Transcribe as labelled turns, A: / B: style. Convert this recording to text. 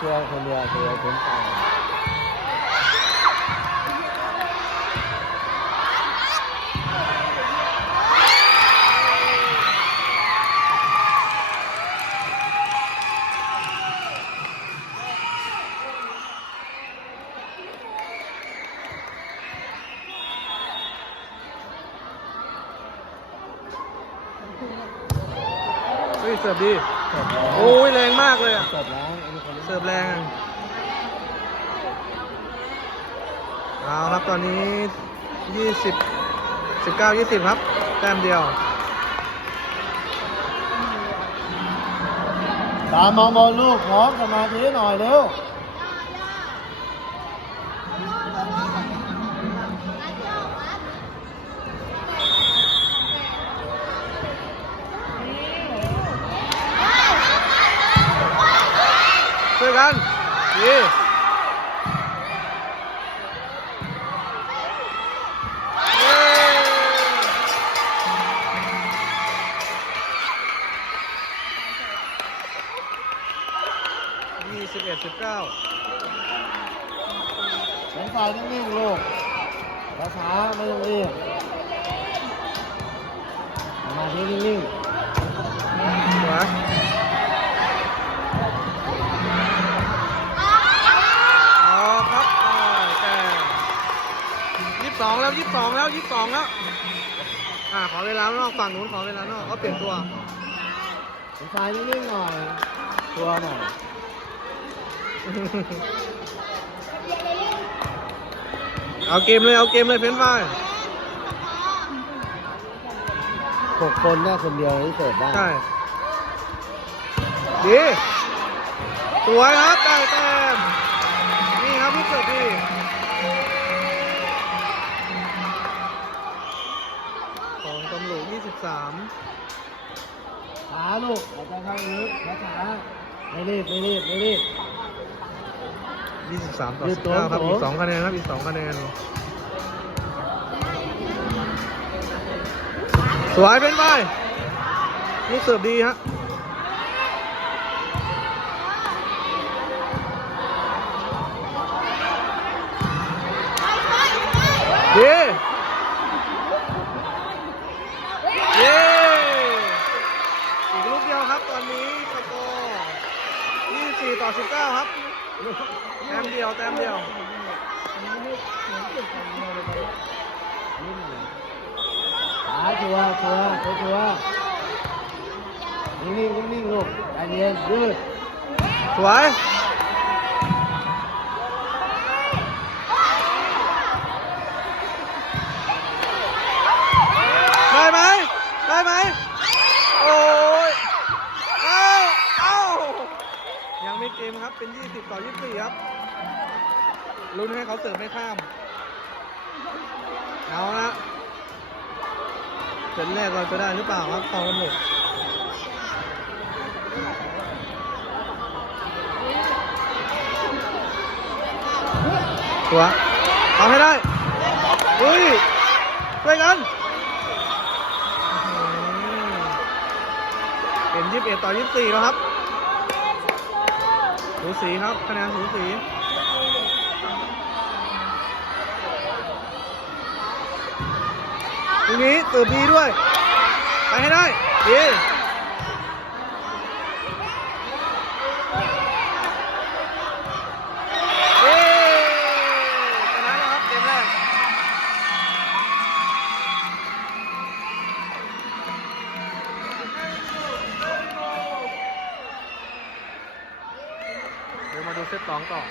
A: ช่วยคนเดียวคือคนต่อ
B: เฮ้ยเสิร์ฟดี โอ้ยแรงมากเลยอะ
A: เสร็จแล้วอันนี้คน
B: เสิร์ฟแรงอะเอาครับตอนนี้ยี่สิบสิบเก้ายี่สิบครับ แต้มเดียว
A: ตามมองบอลลูกพร้อมสมาธิหน่อยเร็ว
B: ช่วยกันดียี่สิบเอ็ดสิบเก้า
A: เส้นสายนิ่งๆลูกช้าๆไม่ต้องรีบสมาธินิ่ง
B: สวยเอาครับอ่าแต้มยี่สิบสอง แล้วยี่สิบสองแล้วยี่สิบสองแล้ว อ่าขอเวลานอกฝั่งนู้นขอเวลานอกเขาเปลี่ยนตัว
A: ๆเส้นสายนิ่งๆหน่อย ตัวหน่อย
B: เอาเกมเลยเอาเกมเลยเฟ้นไฟราย
A: หกคนเนี่ยคนเดียวที่เสิร์ฟได้
B: ใช่ดีสวยครับได้แต้มนี่ครับลูกเสิร์ฟดี ของตำรวจ23
A: ช้าลูกเราจะเข้าลึกช้าๆไม่รีบไม่รีบไม่รีบ
B: 23 ต่อ
A: ยืดตัว
B: 19 ครับ
A: สูง
B: อีก 2 คะแนนครับ อีก 2 คะแนน สวยเป็นไปลูกเสิร์ฟดีฮะดี เย้อีกลูกเดียวครับตอ นี้สกอร์24 ต่อ 19 ครับแต้มเดียวแต้มเดียว
A: ช้าชัวชัวชัวชัวร์นิ่งนิ่งลูกใจเย็นยืด
B: สวยได้ไหมได้ไหม เป็น 20 ต่อ 24 ครับลุ้นให้เขาเสิร์ฟไม่ข้าม เอาละเซตแรกเราจะได้หรือเปล่าครับของกำหนดตัวเอาให้ได้เฮ้ยช่วยกันเป็น 21 ต่อ 24 แล้วครับ สูสีครับคะแนนสูสีตรงนี้ตื่นดีด้วย ไปให้ได้ดี เซตสองต่อ